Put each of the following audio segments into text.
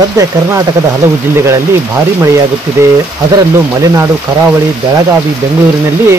ಸದ್ಯ ಕರ್ನಾಟಕದ ಹಲವು ಜಿಲ್ಲೆಗಳಲ್ಲಿ ಭಾರೀ ಮಳೆಯಾಗುತ್ತಿದೆ. ಅದರಲ್ಲೂ ಮಲೆನಾಡು, ಕರಾವಳಿ, ಬೆಳಗಾವಿ, ಬೆಂಗಳೂರಿನಲ್ಲಿ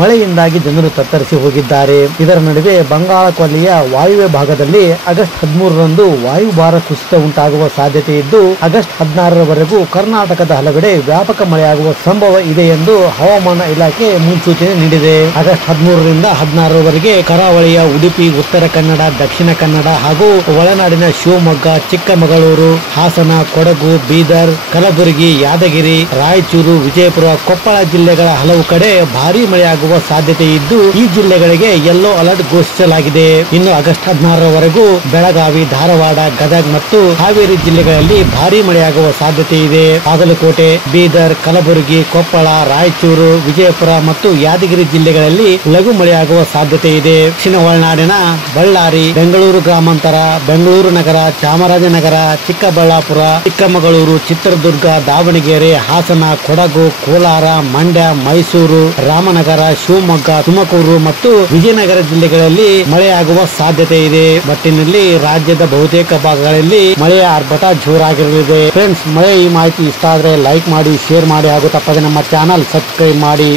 ಮಳೆಯಿಂದಾಗಿ ಜನರು ತತ್ತರಿಸಿ ಹೋಗಿದ್ದಾರೆ. ಇದರ ನಡುವೆ ಬಂಗಾಳ ಕೊಲ್ಲಿಯ ವಾಯುವ್ಯ ಭಾಗದಲ್ಲಿ ಆಗಸ್ಟ್ 13ರಂದು ವಾಯುಭಾರ ಕುಸಿತ ಉಂಟಾಗುವ ಸಾಧ್ಯತೆ ಇದ್ದು, ಆಗಸ್ಟ್ 16ರವರೆಗೂ ಕರ್ನಾಟಕದ ಹಲವೆಡೆ ವ್ಯಾಪಕ ಮಳೆಯಾಗುವ ಸಂಭವ ಇದೆ ಎಂದು ಹವಾಮಾನ ಇಲಾಖೆ ಮುನ್ಸೂಚನೆ ನೀಡಿದೆ. ಆಗಸ್ಟ್ 13ರಿಂದ 16ರವರೆಗೆ ಕರಾವಳಿಯ ಉಡುಪಿ, ಉತ್ತರ ಕನ್ನಡ, ದಕ್ಷಿಣ ಕನ್ನಡ ಹಾಗೂ ಒಳನಾಡಿನ ಶಿವಮೊಗ್ಗ, ಚಿಕ್ಕಮಗಳೂರು, ಹಾಸನ, ಕೊಡಗು, ಬೀದರ್, ಕಲಬುರಗಿ, ಯಾದಗಿರಿ, ರಾಯಚೂರು, ವಿಜಯಪುರ, ಕೊಪ್ಪಳ ಜಿಲ್ಲೆಗಳ ಹಲವು ಕಡೆ ಭಾರೀ ಮಳೆಯಾಗುವ ಸಾಧ್ಯತೆ ಇದ್ದು, ಈ ಜಿಲ್ಲೆಗಳಿಗೆ ಯೆಲ್ಲೋ ಅಲರ್ಟ್ ಘೋಷಿಸಲಾಗಿದೆ. ಇನ್ನು ಆಗಸ್ಟ್ 16ರವರೆಗೂ ಬೆಳಗಾವಿ, ಧಾರವಾಡ, ಗದಗ ಮತ್ತು ಹಾವೇರಿ ಜಿಲ್ಲೆಗಳಲ್ಲಿ ಭಾರೀ ಮಳೆಯಾಗುವ ಸಾಧ್ಯತೆ ಇದೆ. ಬಾಗಲಕೋಟೆ, ಬೀದರ್, ಕಲಬುರಗಿ, ಕೊಪ್ಪಳ, ರಾಯಚೂರು, ವಿಜಯಪುರ ಮತ್ತು ಯಾದಗಿರಿ ಜಿಲ್ಲೆಗಳಲ್ಲಿ ಲಘು ಮಳೆಯಾಗುವ ಸಾಧ್ಯತೆ ಇದೆ. ದಕ್ಷಿಣ ಒಳನಾಡಿನ ಬಳ್ಳಾರಿ, ಬೆಂಗಳೂರು ಗ್ರಾಮಾಂತರ, ಬೆಂಗಳೂರು ನಗರ, ಚಾಮರಾಜನಗರ, ಚಿಕ್ಕಬಳ್ಳಾಪುರ, ಚಿಕ್ಕಮಗಳೂರು, ಚಿತ್ರದುರ್ಗ, ದಾವಣಗೆರೆ, ಹಾಸನ, ಕೊಡಗು, ಕೋಲಾರ, ಮಂಡ್ಯ, ಮೈಸೂರು, ರಾಮನಗರ, ಶಿವಮೊಗ್ಗ, ತುಮಕೂರು ಮತ್ತು ವಿಜಯನಗರ ಜಿಲ್ಲೆಗಳಲ್ಲಿ ಮಳೆಯಾಗುವ ಸಾಧ್ಯತೆ ಇದೆ. ಒಟ್ಟಿನಲ್ಲಿ ರಾಜ್ಯದ ಬಹುತೇಕ ಭಾಗಗಳಲ್ಲಿ ಮಳೆಯ ಆರ್ಭಟ ಜೋರಾಗಿರಲಿದೆ. ಫ್ರೆಂಡ್ಸ್, ಮಳೆ ಈ ಮಾಹಿತಿ ಇಷ್ಟ ಆದ್ರೆ ಲೈಕ್ ಮಾಡಿ, ಶೇರ್ ಮಾಡಿ ಹಾಗೂ ತಪ್ಪದೆ ನಮ್ಮ ಚಾನಲ್ ಸಬ್ಸ್ಕ್ರೈಬ್ ಮಾಡಿ.